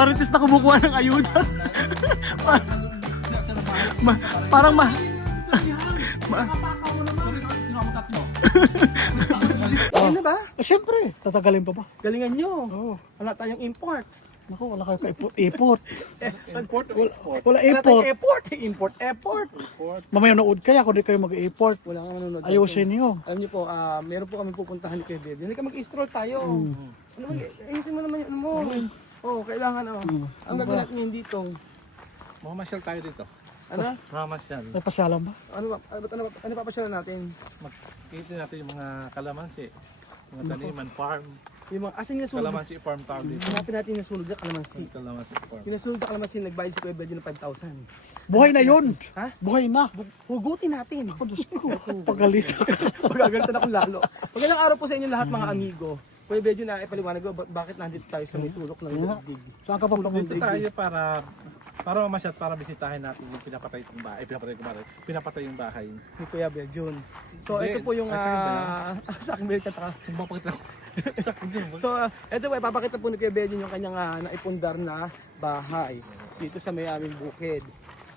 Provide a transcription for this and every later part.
Marites na kumukuha ng ayuda. Parang Ano ba? Siyempre, tatagalin pa ba? Galingan nyo. Oo. Wala tayong import. Naku, wala kayo ka-import. Import. Wala Wala import. tayong import. Import. Mamaya nood kaya kung di kayo mag-import. Wala kang manonood. Ayusin niyo. Alam niyo po, meron po kami pupuntahan ni Kuya Bebe. Hindi ka mag-stroll tayo. Ano ba? Ayusin mo naman yung ano mo. Oo, kailangan Ang gagawin natin ngayon dito. Mamasyal tayo dito. Ano? Mamasyal. May pasyalan ba? Ano papasyalan natin? Makikita natin yung mga kalamansi. Mga taniman, farm. Yung mga, asan yung nasulog? Kalamansi farm tawag dito. Hanapin natin yung nasulog na kalamansi. Kalamansi farm. Yung nasulog na kalamansi, nagbayad si Kuya Bebe ng 5,000. Buhay na yun. Ha? Buhay na. Hugutin natin. Pagalitan. Pagagalitan akong lalo. Magandang araw po sa inyo lahat mga amigo. Kuya Bedyo na ipaliwanag ko bakit nandito tayo sa may sulok ng digdig. Saan ka pa Dito pamundig? tayo para mamasyal, para bisitahin natin yung pinapatay yung bahay. Pinapatay yung bahay. Ni Kuya Bedyo. So Hindi, ito po yung ito yung sa akin Bedyo taka. Kung bakit lang. So ito po ipapakita po ni Kuya Bedyo yung kanyang naipundar na bahay dito sa may aming bukid.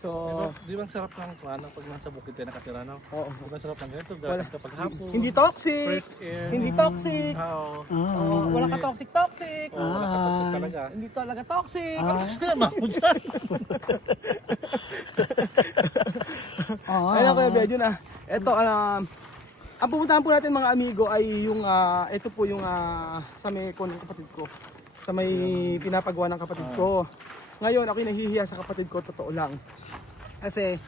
So Di ba ang sarap ng kuano pag nasa bukid tayo nakatira, no? oo. Di ba ang sarap ng ganito? Wala. Kapag hapon. Hindi toxic. Fresh air. Hindi toxic. Oo. Wala ka toxic. Wala ka toxic talaga. Hindi talaga toxic. Mamo dyan. Ayun Kuya Bedyo na. Ito ang pupuntahan po natin mga amigo ay yung ito po yung sa may ng kapatid ko. Sa may pinapagawa ng kapatid ko. Ngayon ako yung nahihiya sa kapatid ko, totoo lang. Kasi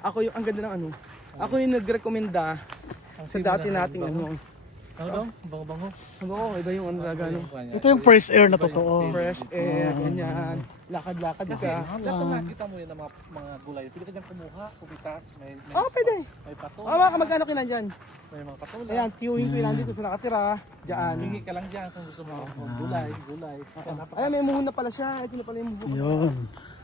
ako yung ang ganda ng ano. Ako yung nagrekomenda sa dati nating ano. Ano daw? Bango-bango. Ano, iba yung ano gano. Ito yung fresh air na totoo. Fresh air, ganyan. Lakad-lakad Kasi ka. dapat nakita mo yun ng mga gulay. Pwede ka dyan kumuha, kumitas, may Oh, pwede. patola, Baka magkano ka na dyan. may mga patola. Ayan, tiyuhin ko lang dito sa nakatira. Diyan. Hingi ka lang dyan kung gusto mo gulay. Ayan, may muhon na pala siya. Ito na pala yung muhon. Yun.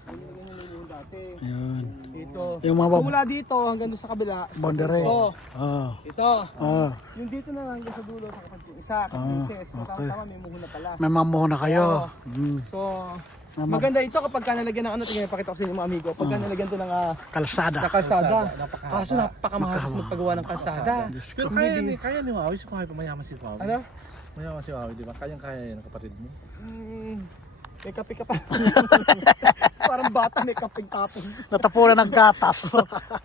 Ganyan yung muhon dati. Yun. Ito. Yung mga So, mula dito hanggang doon sa kabila. boundary. Ito. Ah. Ito. Ah. Yung dito na lang hanggang sa dulo sa kapatid ko. Isa, kaprises. So, okay. tama, may muhon na pala. May mamuho na kayo. Oo. So, maganda ito kapag ka nalagyan ng ano, tingnan, pakita ko sa inyo mga amigo. Pagka nalagyan to ng Kalsada. kalsada. Kaso napakamahal sa magpagawa ng kalsada. Pero kaya ni Wawi, si Wawi, mayaman si Wawi. Ano? Mayaman si Wawi, di ba? Kayang-kaya yan ang kapatid mo. May kape ka pa. Parang bata may kapeng tapon. Natapunan ng gatas.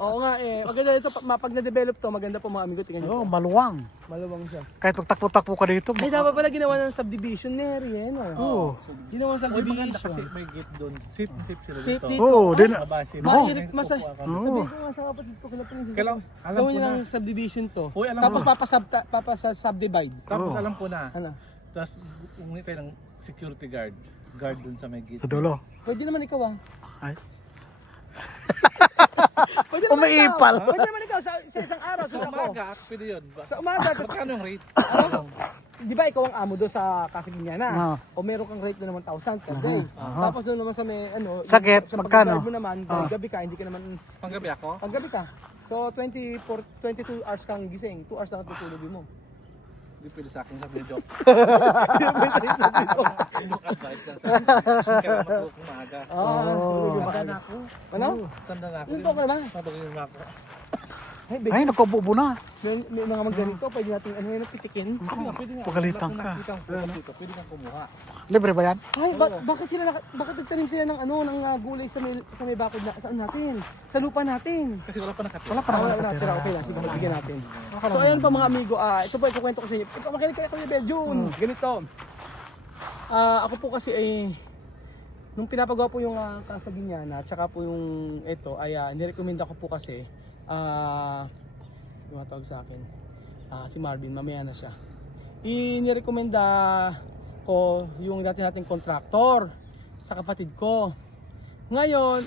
Oo nga maganda ito pag na-develop to, maganda po mga amigo, tingnan niyo. Oo, maluwang. Malawang siya. Kahit magtakbo-takbo ka dito. Ay, dapat pala ginawa ng subdivision area, no? Oo. Ginawa ng Uy, maganda subdivision. kasi may gate doon. Safe sila dito. Safety. Oo, din. Mabasin. Mainit, masay. Oo. Sabihin ko nga sa kapatid ko, Kailang, alam gawin ko niya na. ng subdivision to. Uy, alam Tapos ko. papasa-subdivide. Tapos Oo. alam ko na. Ano? Tapos umuni tayo ng security guard. Guard dun sa may gate. Sa dulo. Pwede naman ikaw Ay. Pwede naman Umiipal. ikaw. Pwede naman ikaw sa isang araw. Sa Sa umaga, pwede yun. Sa umaga. Magkano yung rate? Di ba ikaw ang amo doon sa Kasignyana? Ah. O meron kang rate doon naman 1,000 per day. Tapos doon naman sa may ano, Sa get, sa magkano? pag-drive mo naman, dahil gabi ka, hindi ka naman Panggabi ako? paggabi ka. So 22 hours kang gising, 2 hours lang ang tutulogin mo. Hindi pwede sa akin sabi joke. Joke advice lang sa akin. Kailangan matulog ng maaga. Oh, Tanda na ako. Ano? Tanda na ako. Yun po ka naman. Matulog na ako. Ay, Ay, nagkabubo na. may mga magganito, pwede natin ano yun, pitikin. Pwede nga. Pagalitan ka. Nakita ko dito. Pwede kang kumuha. Libre ba yan? Ay, bakit bakit nagtanim sila ng ano, ng gulay sa may bakod na, saan natin? Sa lupa natin. Kasi wala pa nakatira. Wala pa Wala naman na, nakatira. okay lang, sige, bigyan natin. So ayun pa mga amigo, ito po ikukwento ko sa inyo. Ikaw makinig kayo Kuya Beljun. Ganito. Ako po kasi ay nung pinapagawa po yung Kasabiñana, at saka po yung ito ay nirekomenda ko po kasi tumatawag sa akin. Si Marvin, mamaya na siya. Inirekomenda ko yung dati nating kontraktor sa kapatid ko. Ngayon,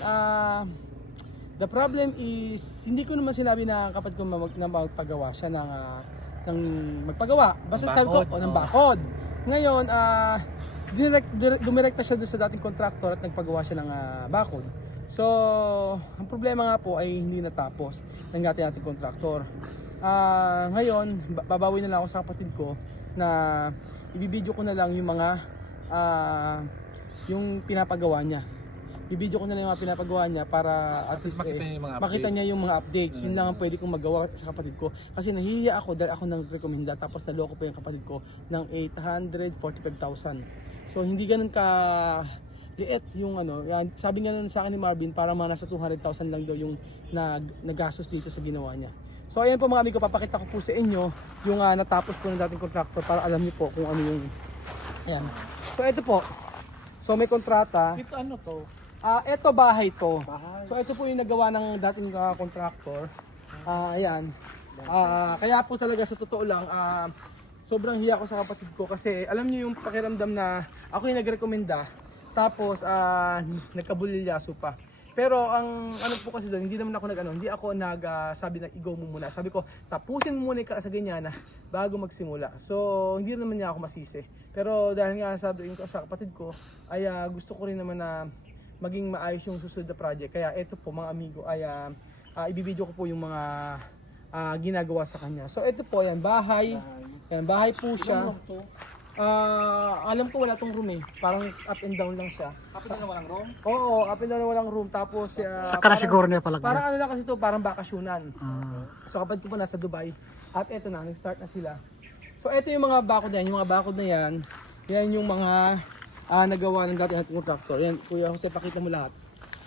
the problem is, hindi ko naman sinabi na kapatid ko na magpagawa siya ng magpagawa. Basta sabi ko, ng bakod. Ngayon, dumirekta siya doon sa dating kontraktor at nagpagawa siya ng bakod. So, ang problema nga po ay hindi natapos ng dating kontraktor. Ngayon, babawi na lang ako sa kapatid ko na ibibideo ko na lang yung mga yung pinapagawa niya. I-video ko na lang yung mga pinapagawa niya para at least makita niya yung mga makita updates. niya yung mga updates. Yun lang ang pwede kong magawa sa kapatid ko. Kasi nahihiya ako dahil ako nang rekomenda tapos naloko pa yung kapatid ko ng 845,000. So hindi ganun ka liit yung ano. Yan, sabi nga nun sa akin ni Marvin para mga nasa 200,000 lang daw yung nagastos dito sa ginawa niya. So ayan po mga amigo, papakita ko po sa inyo yung natapos po ng dating contractor para alam niyo po kung ano yung ayan. So ito po. So may kontrata. Ito ano to? Ito bahay to. Bahay. So ito po yung nagawa ng dating contractor. Ayan. Kaya po talaga sa totoo lang, sobrang hiya ko sa kapatid ko kasi alam niyo yung pakiramdam na ako yung nagrekomenda tapos nagkabulilyaso pa. Pero ang ano po kasi doon, hindi naman ako hindi ako sabi na i-go mo muna. Sabi ko, tapusin mo muna sa ganyan bago magsimula. So hindi naman niya ako masisi. Pero dahil nga sabi ko sa kapatid ko, ay gusto ko rin naman na maging maayos yung susunod na project. Kaya ito po mga amigo ay ibibideo ko po yung mga ginagawa sa kanya. So ito po yan, bahay. Yan, bahay po siya. Alam ko wala tong room eh. Parang up and down lang siya. Kapit na walang room? Oo, up and down na walang room. Tapos Saka na siguro niya palagay. parang ano lang kasi to, parang bakasyonan. Ah, So kapatid ko pa nasa Dubai. At eto na, nag-start na sila. So ito yung mga bakod na yan. Yung mga bakod na yan, yan yung mga nagawa ng dating ating contractor. Yan, Kuya Jose, pakita mo lahat.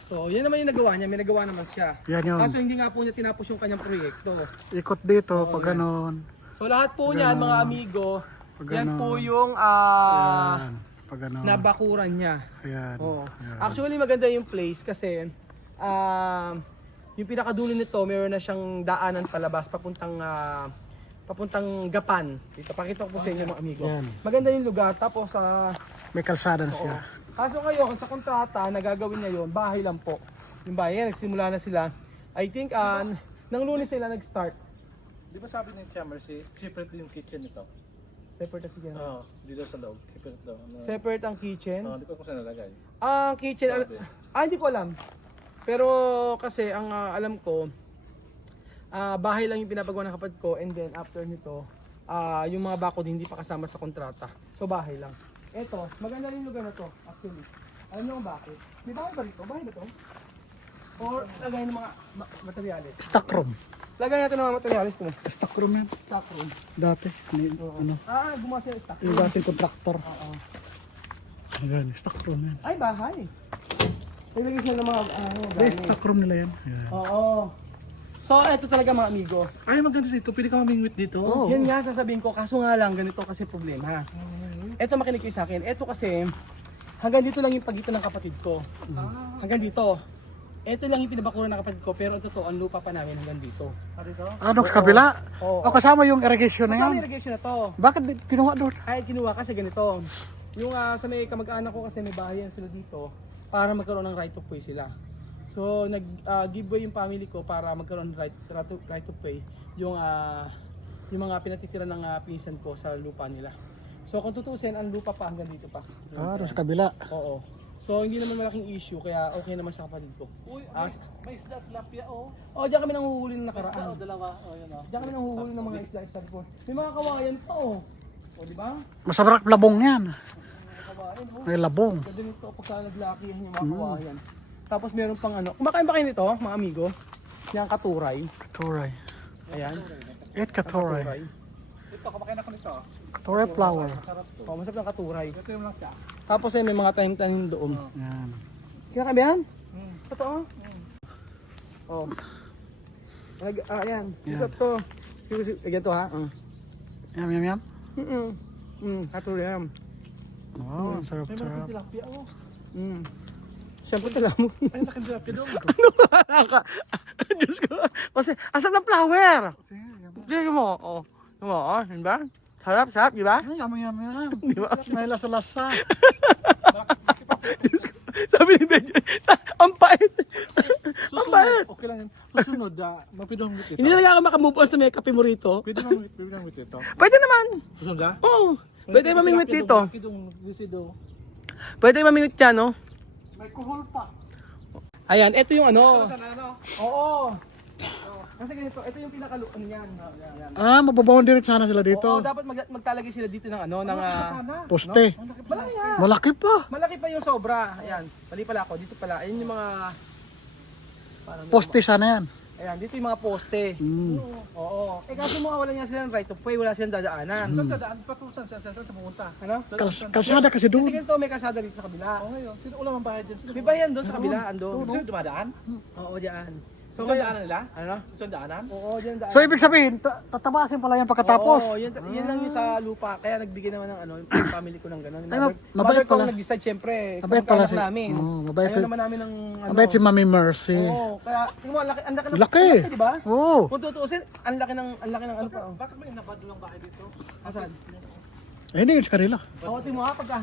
So yan naman yung nagawa niya. May nagawa naman siya. yan yun. Kaso hindi nga po niya tinapos yung kanyang proyekto. Ikot dito, Oo, pag yan. ganon. So lahat po niyan mga amigo, Pag yan ganon. po yung Yan. Pag ganon. nabakuran niya. Ayan. Oo. Ayan. Actually maganda yung place kasi yung pinakadulo nito meron na siyang daanan palabas papuntang Gapan. Dito pakita ko po sa inyo mga amigo. Yan. Maganda yung lugar tapos May kalsada na oo. siya. Kaso ngayon sa kontrata nagagawin niya yon bahay lang po. Yung bahay nagsimula na sila. I think nang Lunes sila nag-start. Di ba sabi ng Chamber separate yung kitchen nito? Separate ang kitchen. Oo, dito sa loob. Separate daw. Separate ang kitchen. Di ko kung saan nalagay. Ang kitchen, Sabi. hindi ko alam. Pero kasi ang alam ko, bahay lang yung pinapagawa ng kapatid ko and then after nito, yung mga bakod hindi pa kasama sa kontrata. So bahay lang. Eto, maganda rin yung lugar na to actually. Alam niyo kung bakit? May bahay ba rito? Bahay ba to? Or lagay ng mga materyales? Stock room. Lagay natin ng mga materyales to. Stock room yan. Stock room. Dati. Ano? Gumawa siya ng stock Yung room. dating contractor. Oo. Ayan, stock room yan. Ay, bahay. Nilagay siya ng mga Ay, gamit. stock room nila yan. Ayan. Oo. So, eto talaga mga amigo. Ay, maganda dito. Pwede ka mamingwit dito. Oo. Yan nga sasabihin ko, kaso nga lang, ganito kasi problema. Eto makinig kayo sa akin. Eto kasi, hanggang dito lang yung pagitan ng kapatid ko. Hanggang dito. Eto lang yung pinabakuran ng kapatid ko, pero ito to, ang lupa pa namin hanggang dito. Dito? Ano sa kabila? Oo. O kasama yung irrigation na Kasama yan. yung irrigation na to. Bakit kinuha doon? Ay, kinuha kasi ganito. Yung sa may kamag-anak ko kasi may bahayan sila dito para magkaroon ng right of way sila. So, nag-giveaway yung family ko para magkaroon ng right of way yung mga pinatitira ng pinsan ko sa lupa nila. So, kung tutusin, ang lupa pa hanggang dito pa. Doon sa kabila. Oo. So, hindi naman malaking issue, kaya okay naman sa kapatid ko. Uy, may isda at lapia, oh. Oh, diyan kami nanghuhuli ng nakaraan. Dalawa. Oh, yun, oh. Diyan kami nanghuhuli ng mga isla-isla ko. May mga kawayan pa, oh. O, di ba? Masarap labong yan. Mga kawayan, oh. May labong. Ganda nito pag sa naglakihan yung mga kawayan. Tapos meron pang ano. Kumakain ba kayo nito, mga amigo? Yung katuray. Katuray. Ayan. Eat katuray. Ito, kumakain ako nito. Katuray flower. Masarap to. Oh, masarap ng katuray. Ito yung lang siya. Tapos ay may mga tanim-tanim doon. Yan. Kinakain ba yan? Totoo? Oh. Ayan. Ito to. Ganito ha. Yum, yum, yum. Katuray yan. Oh, sarap, May sarap. malaking tilapia, oh. Siyempre tala mo. Ay, laking tilapia doon. Diyos ko. Kasi, asap ng flower. Sige mo. Oh. Sige mo. Oh, di ba? Sarap, sarap, di ba? Ay, yum, yum, yum. Di ba? May lasa-lasa. Sabi ni Benjo, ang pait. Ang pait. Okay lang yan. Susunod, mapidong ito. Hindi talaga ako makamove on sa may kape mo rito. Pwede mamingwit ito. Pwede naman. Susunod ah? Oo. Pwede mamingwit dito. Pwedeng visido. Pwede mamingwit dyan, no? May kuhol pa. Ayan, ito yung ano. Sana ano? Oo. Kasi ganito, ito yung pinakaluan niyan. Yan. Mababoundary sana sila dito. Oo, dapat magtalagay sila dito ng ano, ng Poste. malaki yan. Malaki pa. Malaki pa yung sobra. Ayan, mali pala ako, dito pala. Ayun yung mga parang Poste sana yan. Ayan, dito yung mga poste. Mm. Oo. Eh kasi wala niya silang right of way, wala silang dadaanan. Saan dadaan? Patusan sa pumunta. Ano? Kalsada kasi Kasi doon. ganito, may kalsada dito sa kabila. Oo ngayon, sino ulam ang bahay dyan? Sino? May bayan doon sa kabila, ando. Sino dumadaan? Oo, diyan. So, So, daanan nila? ano? Sino daanan? Oo, diyan daan. So ibig sabihin, tatabasin pala yan pagkatapos. Oo, yun lang yung sa lupa. Kaya nagbigay naman ng ano, yung family ko ng gano'n. Ay, mabait Mother ko pala. ang nag-decide, syempre. Mabait pala kamag-anak si- namin. mabait Ayaw si- naman namin ng ano. Mabait si Mami Mercy. Oo, kaya, tingnan mo, ang laki ng Laki. di ba? Oo. Kung tutuusin, ang laki ng ano pa. oh. Bakit may nabadol ang bahay dito? Asan? Hindi yun sa kanila. Oo, tingnan mo ha, pagka.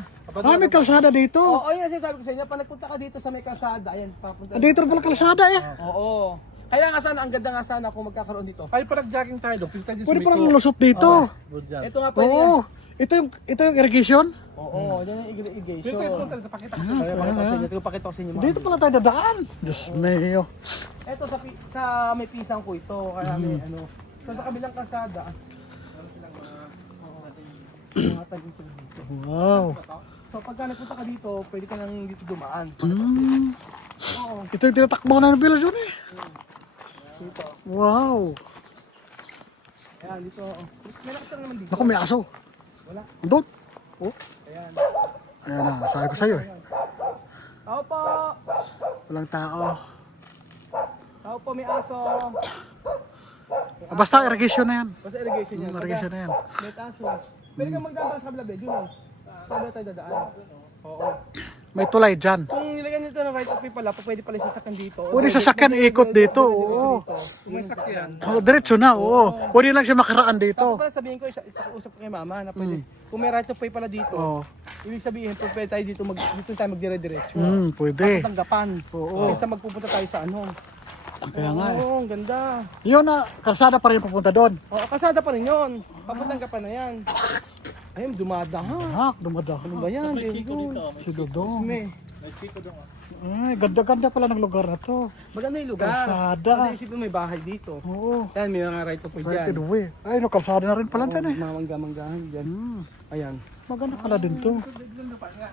May kalsada dito. Oo, yun kasi sabi ko sa inyo, pag nagpunta ka dito sa may kalsada, ayan, papunta. Dito rin pala kalsada eh. Oo. Kaya nga sana, ang ganda nga sana kung magkakaroon dito. Ay, pag nag-jogging tayo doon, pwede tayo dyan Pwede sa pala Miko. lulusot dito. Good job. Ito nga pwede yan. Oo. Ito yung irrigation. Oo, yan yung Dito irrigation. tayo punta sa pakita ko. Kaya pakita ko sa inyo, pakita ko sa inyo. mga Dito pala tayo dadaan. Diyos mayo. Ito sa may pisang ko ito, kaya may ano. So sa kabilang kalsada, ano silang mga tagito dito. Wow. So pagka nagpunta ka dito, pwede ka nang dito dumaan. Mm. Oo, Ito yung tinatakbo na ng village yun eh. dito. Wow. Ayan, dito. May nakita naman dito. Naku, may aso. Wala. Doon. Oh. Ayan. Ayan na, sabi ko sa'yo eh. Tao po! Walang tao. Tao po, may aso. Basta irrigation na yan. Basta irrigation yan. Irrigation na yan. May aso. Pwede kang magdadaan sa kabila, Dun oh. Sa kabila tayo dadaan. Oo. May tulay dyan. Kung nilagyan nito ng right of way pala, pwede pala sasakyan dito. Pwede sasakyan ikot dito. Oo. Kung may sakyan. Oh, diretso na. Oo. Pwede lang siya makaraan Tapos dito. pala sabihin ko, ipakausap ko kay mama na pwede. Kung may right of way pala dito, Oo. ibig sabihin, pwede tayo dito, dito tayo magdire-diretso. Pwede. Tanggapan. Oo. Kaysa magpupunta tayo sa ano. Kaya nga eh. Oo, ang ganda. Yun na, kalsada pa rin pupunta doon. Oo, kasada pa rin yun. Papuntang ka pa na yan. Ayun, dumada ha. Hak, dumada. Ano ba yan? Dito. Si Dodong. May. Ay, ganda-ganda pala ng lugar na to. Maganda yung lugar. Kalsada. Kasi isipin mo may bahay dito. Oo. Yan, may mga right of way Right dyan. in the way. Ay, no, kalsada na rin pala dyan eh. Mga mangga-manggahan dyan. Ayan. Maganda pala din to.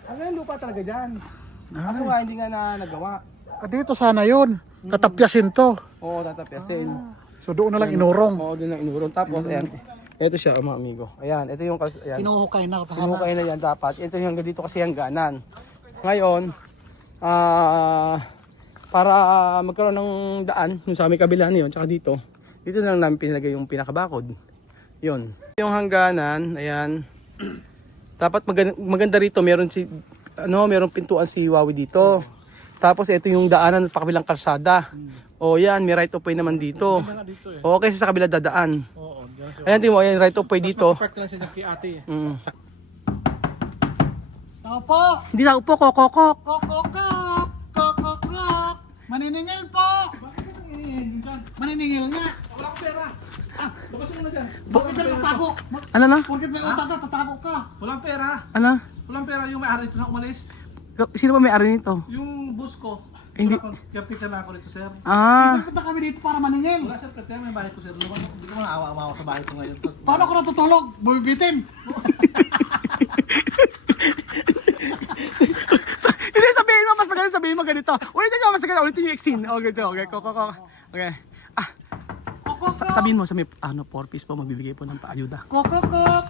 Ano yung lupa talaga dyan? Kaso nga hindi nga na nagawa. Dito sana yun. Tatapyasin to. Oo, tatapyasin. So doon na lang inurong. Oo, doon ang inurong. Tapos, ayan. Ito siya, mga amigo. Ayan, ito yung ayan. Kinuhukay na. Sinukay na yan dapat. Ito yung hanggang dito kasi hangganan. Ngayon, para magkaroon ng daan, yung sa aming kabila na yun, tsaka dito, dito na lang namin pinilagay yung pinakabakod. Yun. Yung hangganan, ayan. Dapat maganda rito, meron pintuan si Wawi dito. Tapos ito yung daanan pa kabilang kalsada. O yan, may right of way naman dito. O kasi sa kabila dadaan. Oo, dyan siya. Ayan, tingnan mo, ayan, right of way dito. Park lang siya kay ate. Tao po! Hindi na upo, kokokok. Kokokok! Kokokok! Maniningil po! Maniningil nga! Wala akong pera. Labas mo na dyan. Bakit ka tatago? Ano na? Bakit may utak ka, tatago ka? Walang pera. Ano? Walang pera yung may-ari dito na umalis. Sino ba may-ari nito? Yung bus ko. Hindi. Caretaker na ako dito, sir. Punta kami dito para maningil. Wala, sir. Kaya may bahay ko, sir. Hindi ko maawa sa bahay ko ngayon. Paano ko natutulog? Bubitin! Hindi, sabihin mo, mas magaling sabihin mo ganito. Ulitin nyo, mas magaling. Ulitin nyo yung scene. O, ganito. Okay, kokokok. Okay. Sabihin mo sa may 4 piece po, magbibigay po ng paayuda. Kokokok!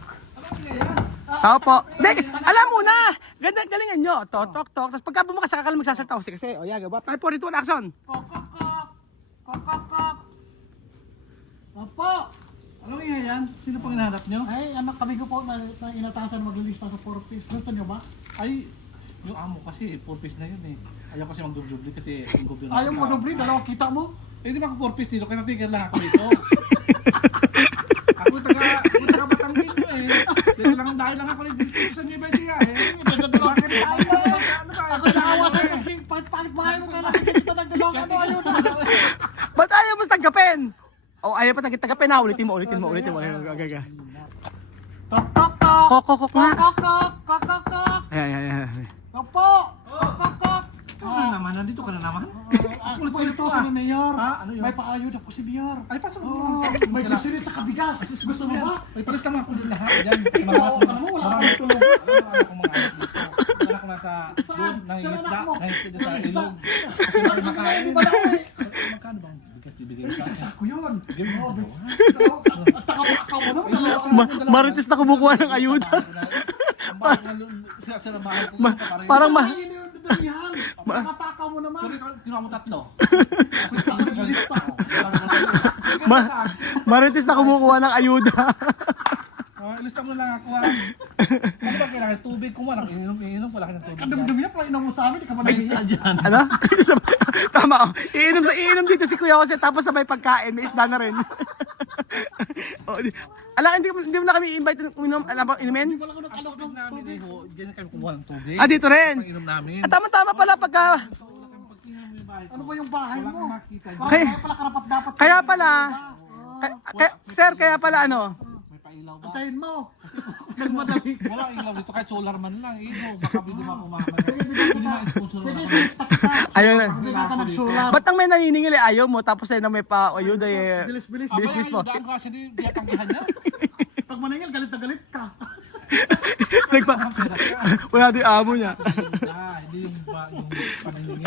Tao po. Hindi, alam mo na. Ganda, galingan nyo. Tok, tok, tok. Tapos pagka bumakas ka lang magsasalta ko. Sige, o yaga ba? 5, 4, 3, 2, action. Kokokok! Kokokok! Opo! Anong iya yan? Sino pang hinahanap nyo? Ay, anak kami ko po na inatasan maglilista sa 4 piece. Gusto nyo ba? Ay, yung amo kasi 4 piece na yun eh. Ayaw kasi magdubli kasi yung gobyerno. Ayaw mo dobre, dalawa kita mo. Eh di ba ako 4 piece dito? Kaya natigil lang ako dito. Ako taga Batanggito eh. Dito lang dahil lang ako dito sa Nueva Ecija eh. Bakit ayaw? Ano ba? Ako nakawa sa kasing palit bahay mo kailangan kita nagdalawang ano ayun. Ba't ayaw mo tanggapin? O, ayaw pa tanggapin na. Ulitin mo. Okay. Kokokok! Kokokok nga. Kokokok! Kokokok! Ayan. Opo! Kokokok! Ikaw na naman, nandito ka na naman. Ako Ano po ito sa Mayor? Ha? Ano yun? May paayod ako si Mayor. Ay, pasok mo. Oo, may kusirit sa kabigas. Gusto mo ba? Ay, palis lang ako din lahat. Diyan. Ikaw, ano mo, wala akong tulog. Alam ko mga anak dito. Anak ko nasa Saan? doon, Saan nangingisda. anak mo? Nangingisda sa Nangingisda? ilog. Kasi nakakain. Magkano bang bigas bibigay Ay, sa akin? saksak ko yun. Game mo. At takapakaw mo naman. Marites na kumukuha ng ayuda. Ang bahay nga sa bahay ko. Parang Takapakaw mo naman. Pero kinuha mo 3. Ang naglilista ko. Marites na kumukuha ng ayuda. Ilista mo na lang ako. Ano ba kailangan? Tubig ko man. Iinom wala ka ng tubig. Kadami-dami na pala inang mo sa amin. Di ka ba nag-isa dyan? Ano? Tama. Oh. Iinom dito si Kuya Jose tapos sabay pagkain, may isda na rin. Ala, hindi mo na kami invite uminom, alam ba, inumin? Wala ko nakalok ng Namin eh, diyan kami kumuha ng tubig. Ah, dito rin. Pag-inom namin. Tama pala pagka Ano ba yung bahay Wala mo? kang makita. Kaya pala karapat dapat. kaya pala sir, kaya pala ano? May pailaw ba? Antayin mo. Nagmadali. Wala ilaw dito. Kahit solar man lang. Baka pwede mo kumakamay. Pwede mo sponsor Sige, na bilis kita. Ayun na. Hindi ka nagsulat. Ba't nang may naniningil ayaw mo tapos ay nang may pa ayuda eh. Bilis-bilis. Bilis mo. Daan ko kasi di tanggihan niya. Pag maningil, galit na galit ka. Wala din amo niya. Hindi yung paningin.